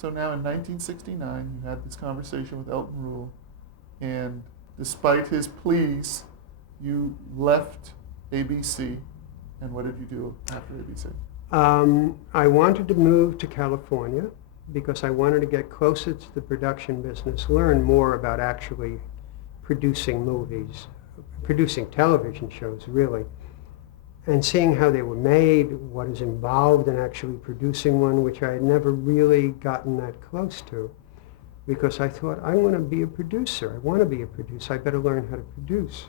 So now in 1969, you had this conversation with Elton Rule, and despite his pleas, you left ABC. And what did you do after ABC? I wanted to move to California because I wanted to get closer to the production business, learn more about actually producing movies, producing television shows, really, and seeing how they were made, what is involved in actually producing one, which I had never really gotten that close to, because I thought, I want to be a producer. I want to be a producer. I better learn how to produce.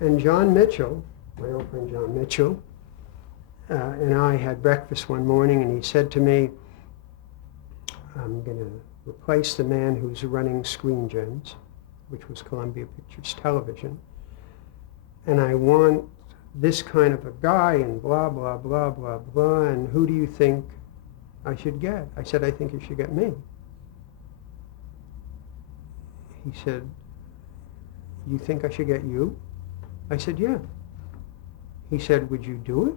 And John Mitchell, my old friend John Mitchell, and I had breakfast one morning, and he said to me, I'm going to replace the man who's running Screen Gems, which was Columbia Pictures Television, and I want this kind of a guy, and blah, blah, blah, blah, blah, and who do you think I should get? I said, I think you should get me. He said, you think I should get you? I said, yeah. He said, would you do it?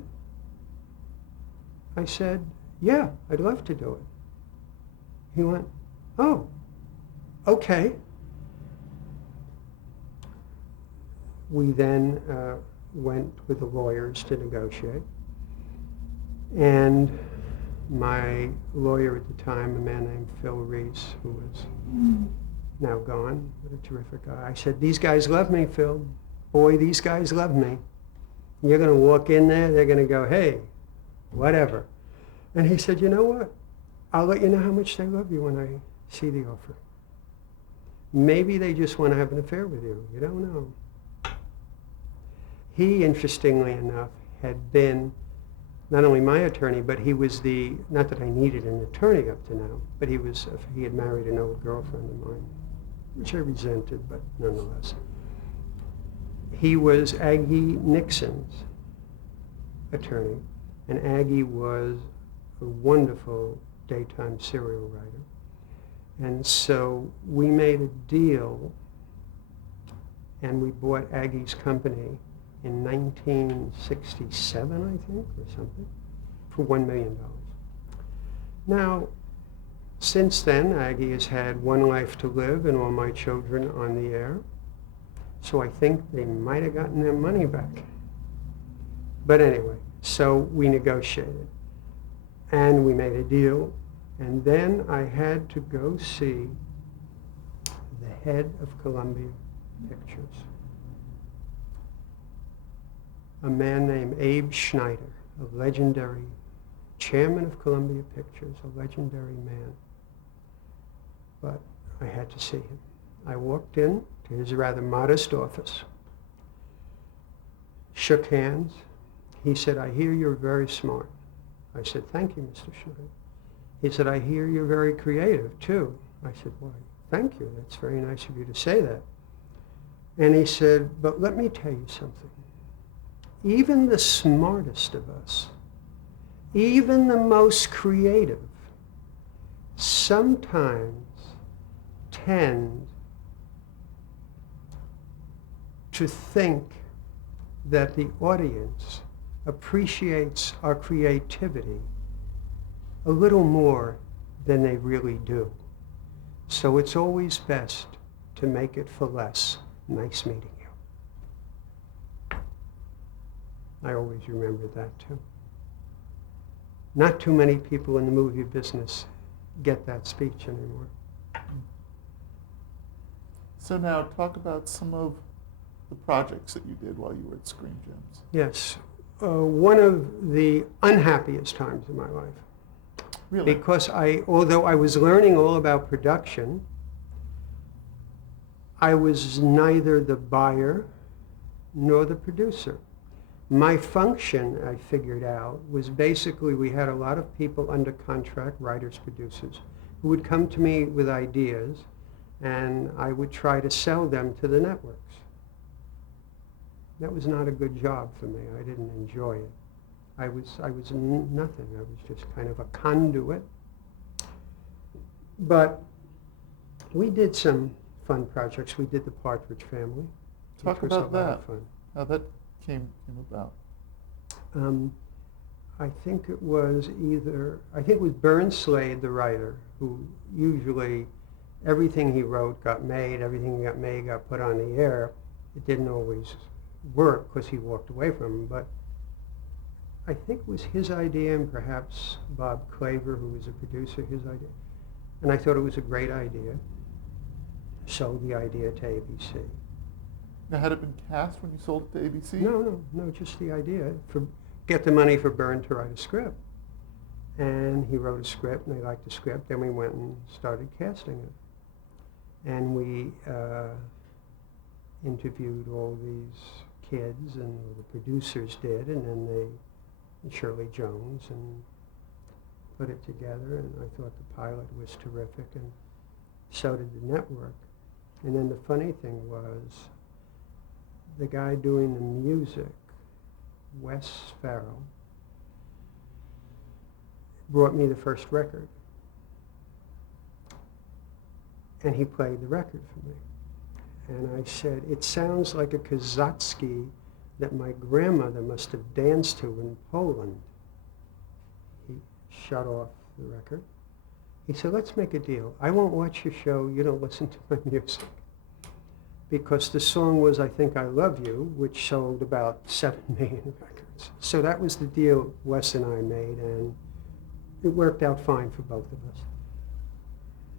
I said, yeah, I'd love to do it. He went, oh, okay. We then went with the lawyers to negotiate. And my lawyer at the time, a man named Phil Reese, who was now gone, what a terrific guy. I said, these guys love me, Phil. Boy, these guys love me. You're going to walk in there, they're going to go, hey, whatever. And he said, you know what? I'll let you know how much they love you when I see the offer. Maybe they just want to have an affair with you. You don't know. He, interestingly enough, had been not only my attorney, but he was not that I needed an attorney up to now, but he had married an old girlfriend of mine, which I resented, but nonetheless. He was Aggie Nixon's attorney, and Aggie was a wonderful daytime serial writer. And so we made a deal, and we bought Aggie's company in 1967, I think, or something, for $1 million. Now, since then, Aggie has had one life to live and all my children on the air. So I think they might have gotten their money back. But anyway, so we negotiated. And we made a deal. And then I had to go see the head of Columbia Pictures, a man named Abe Schneider, a legendary chairman of Columbia Pictures, a legendary man. But I had to see him. I walked in to his rather modest office, shook hands. He said, I hear you're very smart. I said, thank you, Mr. Schneider. He said, I hear you're very creative, too. I said, why, thank you. That's very nice of you to say that. And he said, but let me tell you something. Even the smartest of us, even the most creative, sometimes tend to think that the audience appreciates our creativity a little more than they really do. So it's always best to make it for less. Nice meeting you. I always remember that too. Not too many people in the movie business get that speech anymore. So now talk about some of the projects that you did while you were at Screen Gems. Yes. One of the unhappiest times in my life. Really? Because although I was learning all about production, I was neither the buyer nor the producer. My function, I figured out, was basically we had a lot of people under contract, writers, producers, who would come to me with ideas, and I would try to sell them to the networks. That was not a good job for me. I didn't enjoy it. I was nothing. I was just kind of a conduit. But we did some fun projects. We did The Partridge Family. Talk which was about a lot of that. fun. How that came about. I think it was Bern Slade, the writer, who usually everything he wrote got made, everything he got made got put on the air. It didn't always work because he walked away from them, but I think it was his idea, and perhaps Bob Claver, who was a producer, his idea. And I thought it was a great idea. Sold the idea to ABC. Now, had it been cast when you sold it to ABC? No, just the idea. Get the money for Byrne to write a script. And he wrote a script, and they liked the script. Then we went and started casting it. And we interviewed all these kids, and the producers did, and then Shirley Jones, and put it together. And I thought the pilot was terrific, and so did the network. And then the funny thing was, the guy doing the music, Wes Farrell, brought me the first record. And he played the record for me. And I said, it sounds like a Kozatsky that my grandmother must have danced to in Poland. He shut off the record. He said, let's make a deal. I won't watch your show, you don't listen to my music. Because the song was I Think I Love You, which sold about 7 million records. So that was the deal Wes and I made, and it worked out fine for both of us.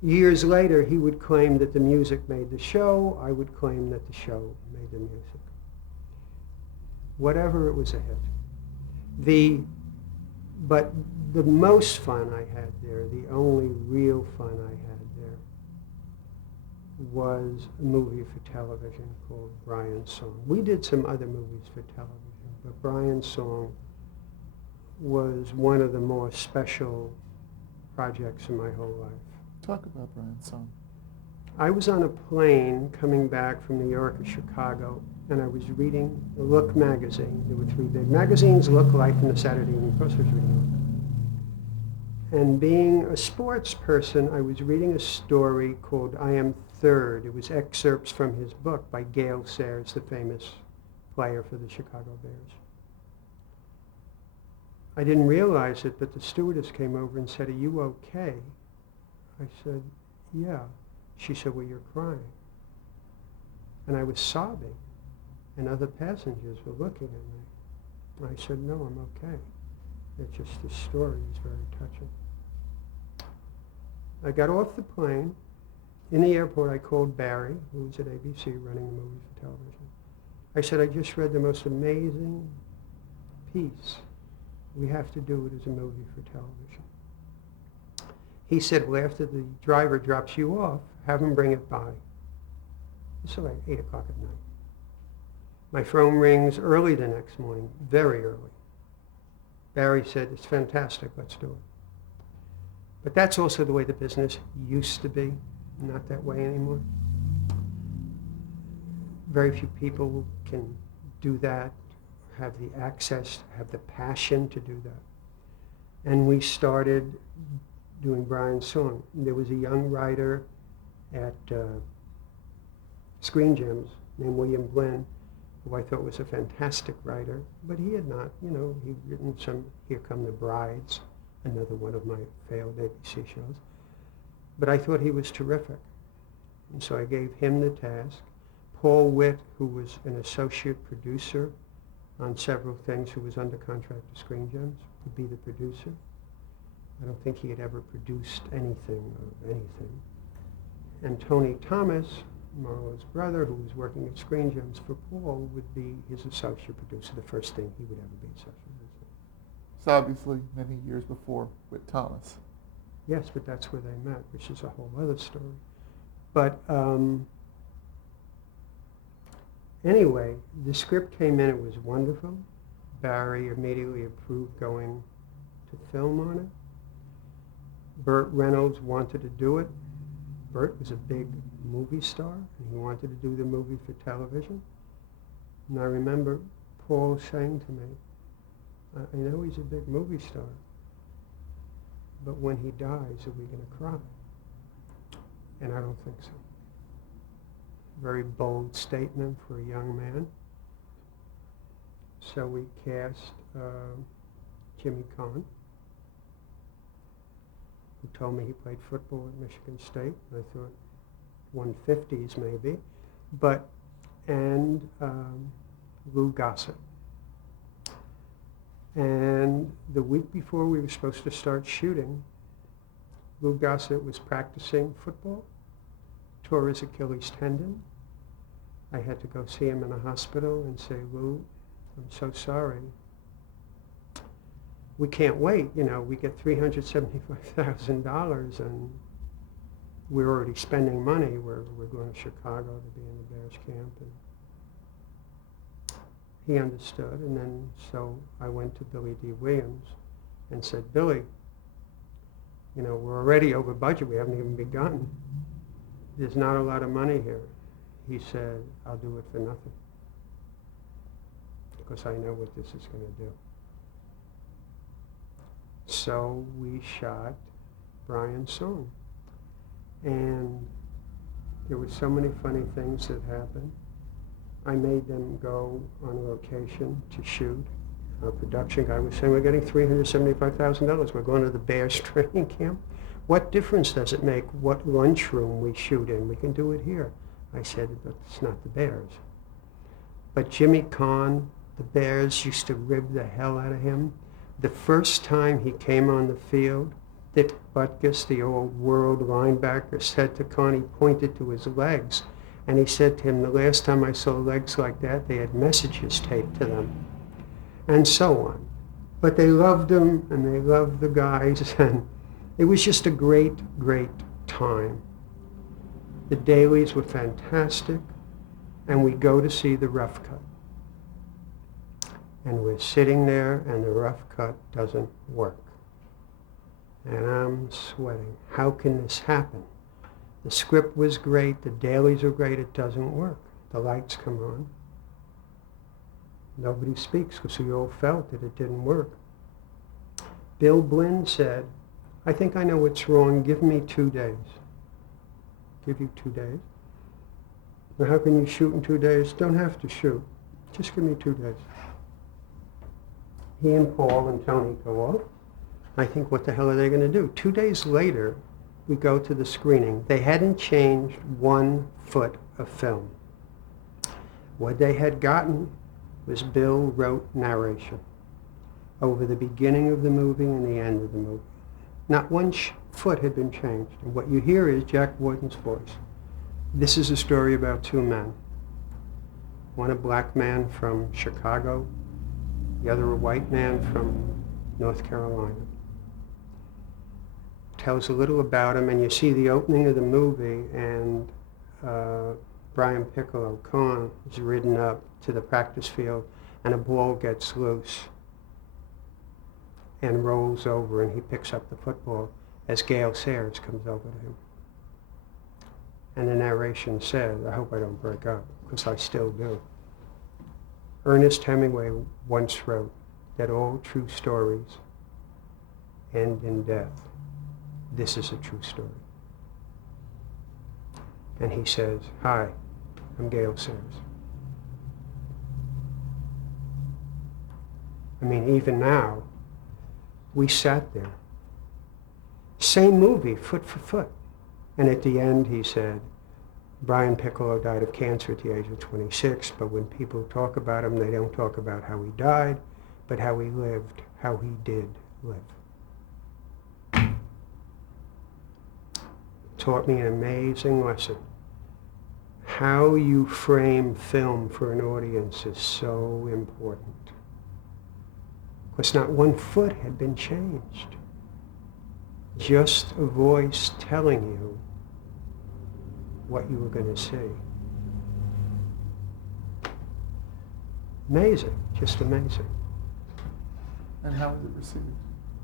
Years later, he would claim that the music made the show. I would claim that the show made the music. Whatever, it was a hit. But the most fun I had there, the only real fun I had there, was a movie for television called Brian's Song. We did some other movies for television, but Brian's Song was one of the more special projects in my whole life. Talk about Brian's Song. I was on a plane coming back from New York or Chicago, and I was reading the Look magazine. There were 3 big magazines, Look, Life, and the Saturday Evening Post. I was reading Look. And being a sports person, I was reading a story called I Am Third. It was excerpts from his book by Gale Sayers, the famous player for the Chicago Bears. I didn't realize it, but the stewardess came over and said, are you okay? I said, yeah. She said, well, you're crying. And I was sobbing, and other passengers were looking at me. I said, no, I'm okay. It's just the story is very touching. I got off the plane. In the airport, I called Barry, who was at ABC running the movie for television. I said, I just read the most amazing piece. We have to do it as a movie for television. He said, well, after the driver drops you off, have him bring it by. It's like 8 o'clock at night. My phone rings early the next morning, very early. Barry said, it's fantastic, let's do it. But that's also the way the business used to be, not that way anymore. Very few people can do that, have the access, have the passion to do that. And we started doing Brian's Song. There was a young writer at Screen Gems named William Blinn, who I thought was a fantastic writer, but he had not, he'd written some Here Come the Brides, another one of my failed ABC shows. But I thought he was terrific. And so I gave him the task. Paul Witt, who was an associate producer on several things, who was under contract to Screen Gems, would be the producer. I don't think he had ever produced anything of anything. And Tony Thomas, Marlowe's brother, who was working at Screen Gems for Paul, would be his associate producer, the first thing he would ever be associate producer. It's obviously many years before with Thomas. Yes, but that's where they met, which is a whole other story. But anyway, the script came in, it was wonderful. Barry immediately approved going to film on it. Burt Reynolds wanted to do it. Burt was a big movie star, and he wanted to do the movie for television. And I remember Paul saying to me, I know he's a big movie star, but when he dies, are we going to cry? And I don't think so. Very bold statement for a young man. So we cast Jimmy Kahn, who told me he played football at Michigan State. I thought 150s maybe, and Lou Gossett. And the week before we were supposed to start shooting, Lou Gossett was practicing football, tore his Achilles tendon. I had to go see him in a hospital and say, Lou, I'm so sorry. We can't wait, we get $375,000 and we're already spending money. We're going to Chicago to be in the Bears camp. And he understood, and then so I went to Billy D. Williams and said, Billy, we're already over budget. We haven't even begun. There's not a lot of money here. He said, I'll do it for nothing because I know what this is going to do. So we shot Brian's song. And there were so many funny things that happened. I made them go on location to shoot. Our production guy was saying, we're getting $375,000. We're going to the Bears training camp. What difference does it make what lunchroom we shoot in? We can do it here. I said, but it's not the Bears. But Jimmy Kahn, the Bears used to rib the hell out of him. The first time he came on the field, Dick Butkus, the old world linebacker, said to Kahn, he pointed to his legs, and he said to him, the last time I saw legs like that, they had messages taped to them, and so on. But they loved him, and they loved the guys, and it was just a great, great time. The dailies were fantastic, and we go to see the rough cut. And we're sitting there, and the rough cut doesn't work. And I'm sweating. How can this happen? The script was great, the dailies were great, it doesn't work. The lights come on. Nobody speaks because we all felt that it didn't work. Bill Blinn said, I think I know what's wrong, give me 2 days. Give you 2 days? Well, how can you shoot in 2 days? Don't have to shoot. Just give me 2 days. He and Paul and Tony go off. I think, what the hell are they going to do? 2 days later, we go to the screening. They hadn't changed 1 foot of film. What they had gotten was Bill wrote narration over the beginning of the movie and the end of the movie. Not 1 foot had been changed. And what you hear is Jack Warden's voice. This is a story about 2 men. One a black man from Chicago, the other a white man from North Carolina. Tells a little about him, and you see the opening of the movie, and Brian Piccolo, Kahn, is ridden up to the practice field, and a ball gets loose and rolls over, and he picks up the football as Gale Sayers comes over to him. And the narration says, I hope I don't break up, because I still do. Ernest Hemingway once wrote that all true stories end in death. This is a true story. And he says, hi, I'm Gale Sayers. I mean, even now, we sat there. Same movie, foot for foot. And at the end, he said, Brian Piccolo died of cancer at the age of 26, but when people talk about him, they don't talk about how he died, but how he lived, how he did live. Taught me an amazing lesson. How you frame film for an audience is so important. Because not 1 foot had been changed. Just a voice telling you what you were going to see. Amazing, just amazing. And how was it received?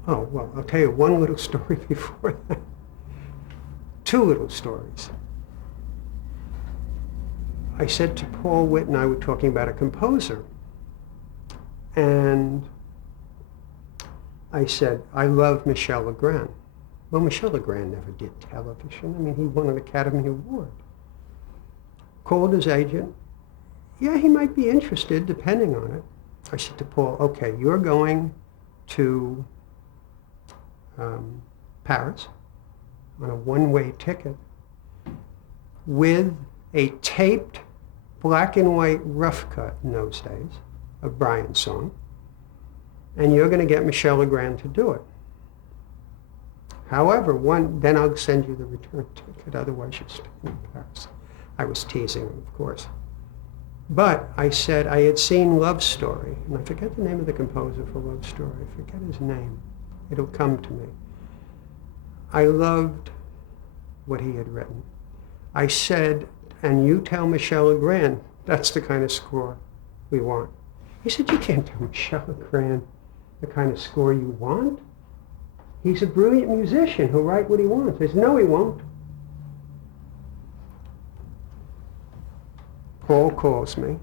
Oh, well, I'll tell you one little story before that. 2 little stories. I said to Paul Witt, and I were talking about a composer, and I said, I love Michel Legrand. Well, Michel Legrand never did television. I mean, he won an Academy Award. Called his agent. Yeah, he might be interested, depending on it. I said to Paul, okay, you're going to Paris on a one-way ticket with a taped black and white rough cut in those days of Brian's song, and you're going to get Michel Legrand to do it. However, then I'll send you the return ticket, otherwise you'll stay in Paris. I was teasing him, of course. But I said I had seen Love Story, and I forget the name of the composer for Love Story. I forget his name. It'll come to me. I loved what he had written. I said, and you tell Michel Legrand that's the kind of score we want. He said, you can't tell Michel Legrand the kind of score you want. He's a brilliant musician. He'll write what he wants. I said, no, he won't. Paul calls me.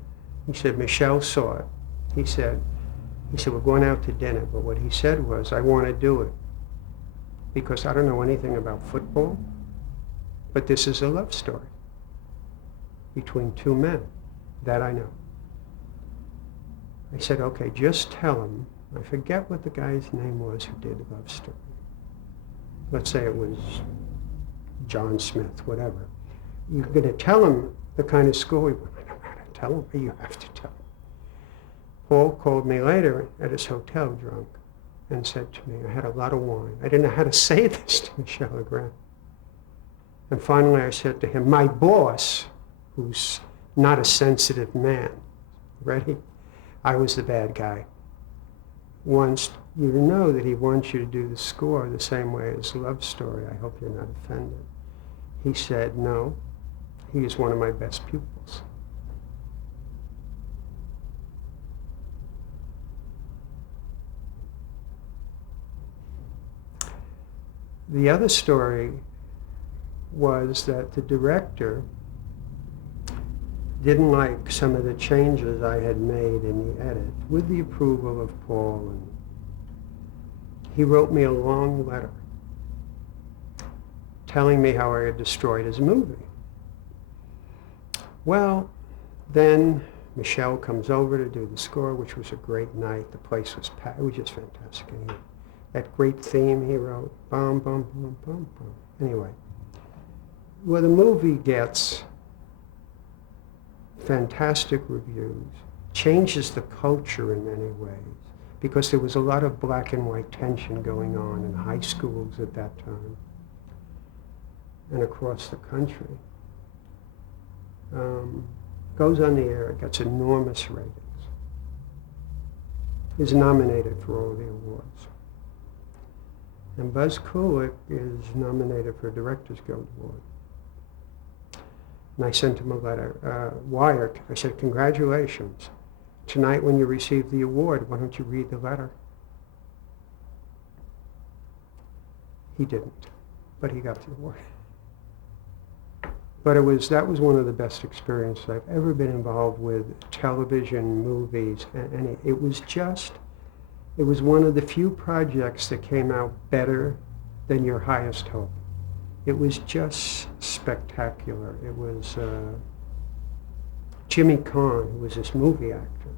He said, Michel saw it. He said, we're going out to dinner. But what he said was, I want to do it because I don't know anything about football, but this is a love story between two men. That I know. I said, okay, just tell him. I forget what the guy's name was who did Love Story. Let's say it was John Smith, whatever. You're going to tell him the kind of score we want. I don't know how to tell him, but you have to tell him. Paul called me later at his hotel drunk and said to me, I had a lot of wine. I didn't know how to say this to Michel Legrand. And finally I said to him, my boss, who's not a sensitive man, ready? I was the bad guy. Wants you to know that he wants you to do the score the same way as Love Story. I hope you're not offended. He said, no, he is one of my best pupils. The other story was that the director didn't like some of the changes I had made in the edit, with the approval of Paul, and he wrote me a long letter telling me how I had destroyed his movie. Well, then Michel comes over to do the score, which was a great night. The place was packed. It was just fantastic. And that great theme he wrote, bum, bum, bum, bum, bum. Anyway, well, the movie gets fantastic reviews, changes the culture in many ways, because there was a lot of black and white tension going on in high schools at that time and across the country. Goes on the air, it gets enormous ratings. Is nominated for all the awards. And Buzz Kulick is nominated for a Directors Guild Award. And I sent him a letter, wire. I said, congratulations. Tonight when you receive the award, why don't you read the letter? He didn't, but he got the award. But that was one of the best experiences I've ever been involved with, television, movies, and it was one of the few projects that came out better than your highest hope. It was just spectacular. It was Jimmy Caan, who was this movie actor,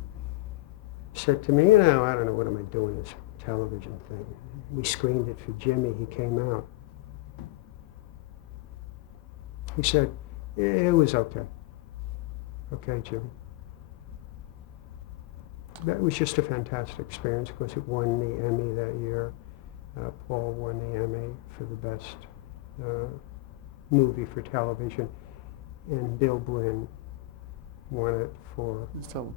said to me, I don't know, what am I doing, this television thing. We screened it for Jimmy. He came out. He said, it was okay. Okay, Jimmy. That was just a fantastic experience because it won the Emmy that year. Paul won the Emmy for the best movie for television, and Bill Blinn won it for his teleplay.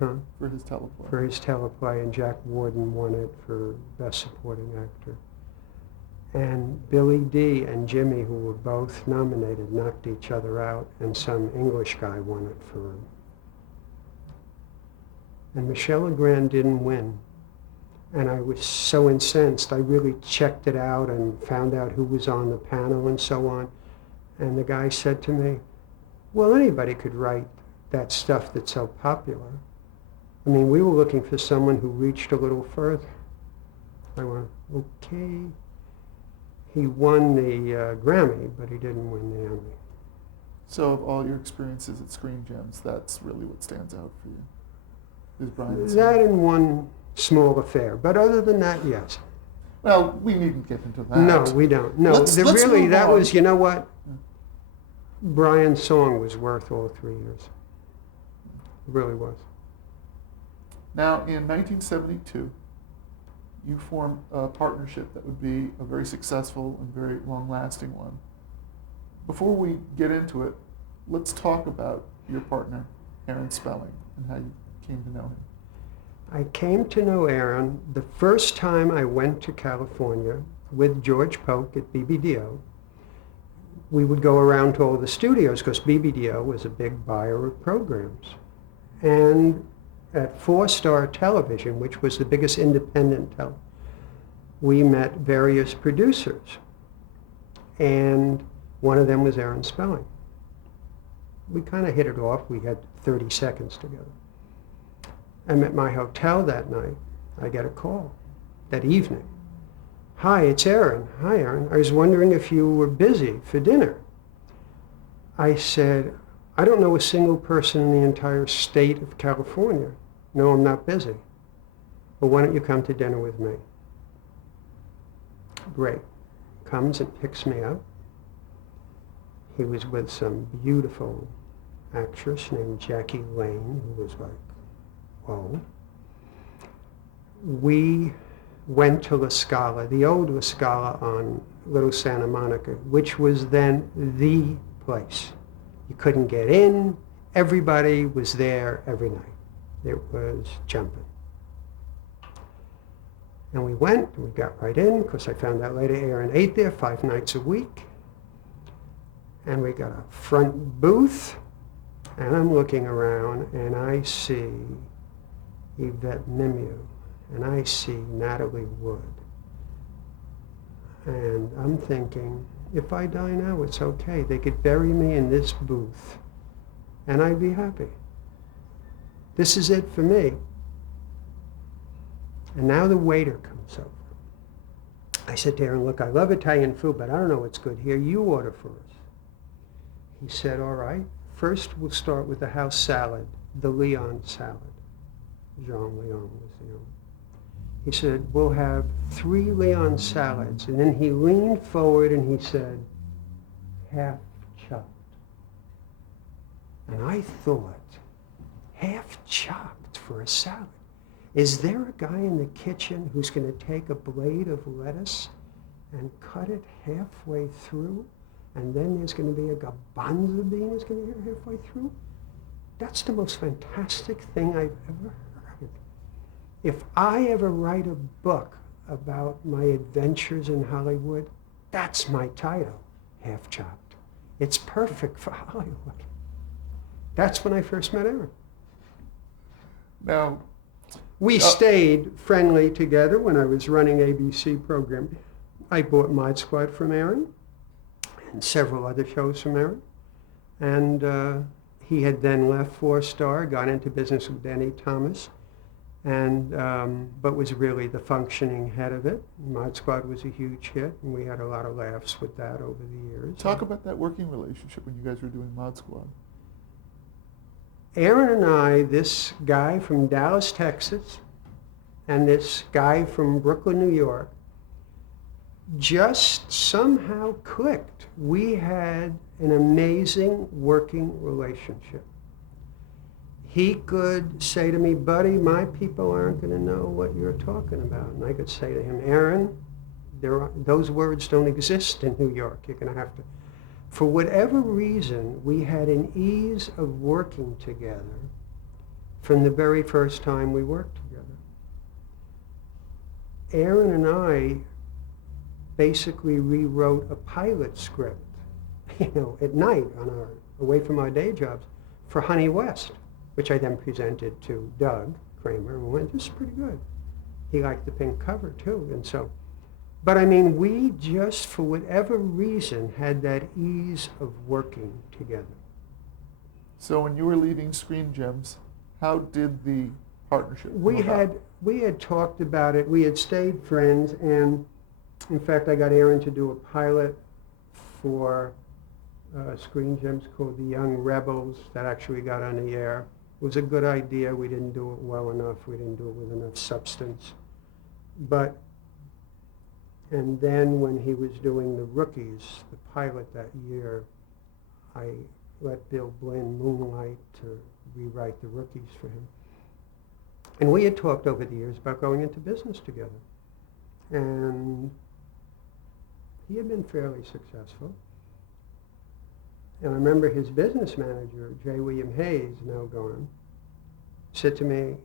Huh? For his teleplay. For his teleplay, and Jack Warden won it for Best Supporting Actor. And Billy Dee and Jimmy, who were both nominated, knocked each other out, and some English guy won it for him. And Michel Legrand didn't win. And I was so incensed. I really checked it out and found out who was on the panel and so on. And the guy said to me, well, anybody could write that stuff that's so popular. I mean, we were looking for someone who reached a little further. I went, okay. He won the Grammy, but he didn't win the Emmy. So of all your experiences at Screen Gems, that's really what stands out for you? Is Brian's That and one small affair. But other than that, yes. Well, we needn't get into that. No, we don't. No, Let's really, move that on. was, you know what? Brian's song was worth all 3 years. It really was. Now, in 1972, you formed a partnership that would be a very successful and very long-lasting one. Before we get into it, let's talk about your partner, Aaron Spelling, and how you came to know him. I came to know Aaron the first time I went to California with George Polk at BBDO. We would go around to all the studios because BBDO was a big buyer of programs. And at 4-Star Television, which was the biggest independent we met various producers. And one of them was Aaron Spelling. We kind of hit it off. We had 30 seconds together. I'm at my hotel that night. I get a call that evening. Hi, it's Aaron. Hi, Aaron. I was wondering if you were busy for dinner. I said, I don't know a single person in the entire state of California. No, I'm not busy. Well, why don't you come to dinner with me? Great. Comes and picks me up. He was with some beautiful actress named Jackie Lane, who was like, whoa. We went to La Scala, the old La Scala on Little Santa Monica, which was then the place. You couldn't get in. Everybody was there every night. It was jumping. And we went, and we got right in, because I found out later Aaron ate there 5 nights a week. And we got a front booth, and I'm looking around, and I see Yvette Mimieux, and I see Natalie Wood. And I'm thinking, if I die now, it's okay. They could bury me in this booth, and I'd be happy. This is it for me. And now the waiter comes over. I said to Aaron, look, I love Italian food, but I don't know what's good here. You order for us. He said, all right. First, we'll start with the house salad, the Leon salad. Jean Leon was the owner. He said, we'll have 3 Leon salads. And then he leaned forward and he said, half chopped. And I thought, half chopped for a salad? Is there a guy in the kitchen who's going to take a blade of lettuce and cut it halfway through? And then there's going to be a garbanzo bean that's going to be halfway through? That's the most fantastic thing I've ever heard. If I ever write a book about my adventures in Hollywood, that's my title, Half Chopped. It's perfect for Hollywood. That's when I first met Aaron. Now, we stayed friendly together when I was running ABC program. I bought Mod Squad from Aaron and several other shows from Aaron. And he had then left 4-Star, got into business with Danny Thomas, and but was really the functioning head of it. Mod Squad was a huge hit, and we had a lot of laughs with that over the years. talk about that working relationship when you guys were doing Mod Squad. Aaron and I, this guy from Dallas, Texas, and this guy from Brooklyn, New York, just somehow clicked. We had an amazing working relationship. He could say to me, buddy, my people aren't going to know what you're talking about. And I could say to him, Aaron, those words don't exist in New York. You're going to have to. For whatever reason, we had an ease of working together from the very first time we worked together. Aaron and I basically rewrote a pilot script, at night away from our day jobs, for Honey West, which I then presented to Doug Kramer, and went, this is pretty good. He liked the pink cover too, and so. But I mean, we just, for whatever reason, had that ease of working together. So when you were leaving Screen Gems, how did the partnership come about? We had talked about it. We had stayed friends, and in fact, I got Aaron to do a pilot for Screen Gems called The Young Rebels that actually got on the air It was a good idea. We didn't do it well enough. We didn't do it with enough substance. And then when he was doing the Rookies, the pilot that year, I let Bill Blinn moonlight to rewrite the Rookies for him. And we had talked over the years about going into business together. And he had been fairly successful. And I remember his business manager, J. William Hayes, now gone, said to me,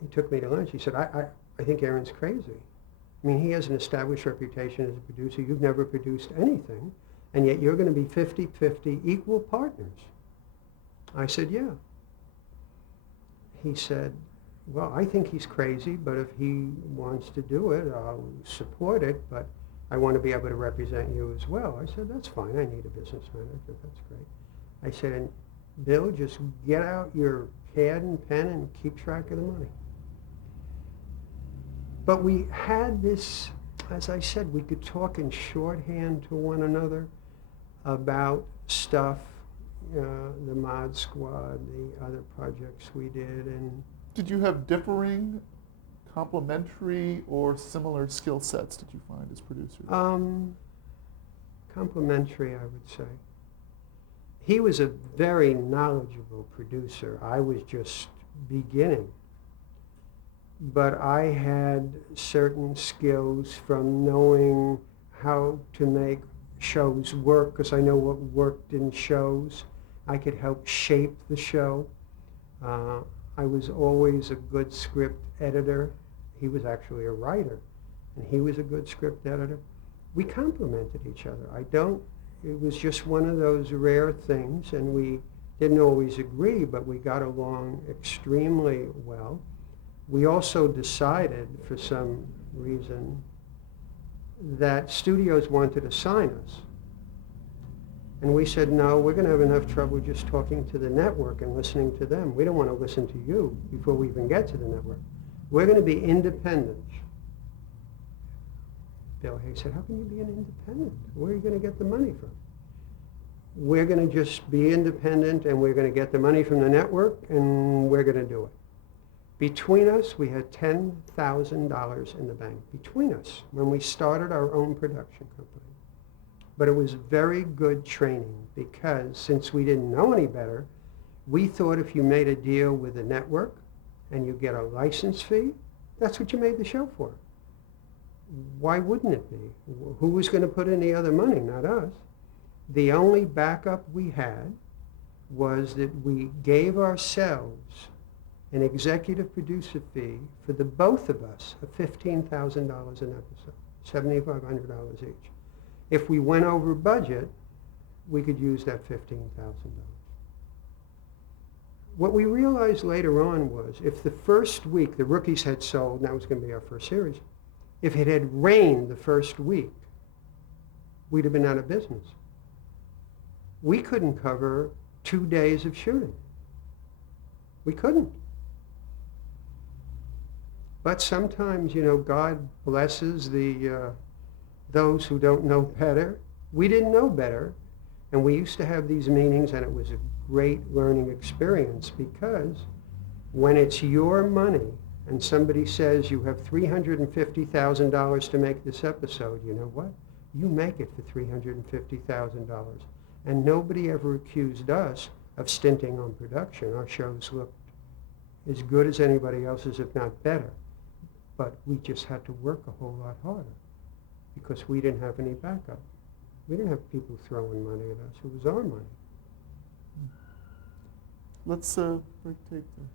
he took me to lunch, he said, I think Aaron's crazy. I mean, he has an established reputation as a producer. You've never produced anything, and yet you're going to be 50-50 equal partners. I said, yeah. He said, well, I think he's crazy, but if he wants to do it, I'll support it, but I want to be able to represent you as well. I said, that's fine. I need a business manager. That's great. I said, and Bill, just get out your pad and pen and keep track of the money. But we had this, as I said, we could talk in shorthand to one another about stuff, the Mod Squad, the other projects we did. And did you have differing, complementary, or similar skill sets, did you find, as producers? Complementary, I would say. He was a very knowledgeable producer. I was just beginning. But I had certain skills from knowing how to make shows work, because I know what worked in shows. I could help shape the show. I was always a good script editor. He was actually a writer, and he was a good script editor. We complemented each other. It was just one of those rare things, and we didn't always agree, but we got along extremely well. We also decided, for some reason, that studios wanted to sign us. And we said, no, we're going to have enough trouble just talking to the network and listening to them. We don't want to listen to you before we even get to the network. We're going to be independent. Bill Hayes said, how can you be an independent? Where are you going to get the money from? We're going to just be independent, and we're going to get the money from the network, and we're going to do it. Between us, we had $10,000 in the bank. Between us, when we started our own production company. But it was very good training, because since we didn't know any better, we thought if you made a deal with the network and you get a license fee, that's what you made the show for. Why wouldn't it be? Who was going to put in the other money? Not us. The only backup we had was that we gave ourselves an executive producer fee for the both of us of $15,000 an episode, $7,500 each. If we went over budget, we could use that $15,000. What we realized later on was, if the first week the Rookies had sold, and that was going to be our first series, if it had rained the first week, we'd have been out of business. We couldn't cover 2 days of shooting. We couldn't. But sometimes, God blesses those who don't know better. We didn't know better, and we used to have these meetings, and it was a great learning experience, because when it's your money and somebody says you have $350,000 to make this episode, you know what? You make it for $350,000. And nobody ever accused us of stinting on production. Our shows looked as good as anybody else's, if not better. But we just had to work a whole lot harder, because we didn't have any backup. We didn't have people throwing money at us. It was our money. Let's break tape there.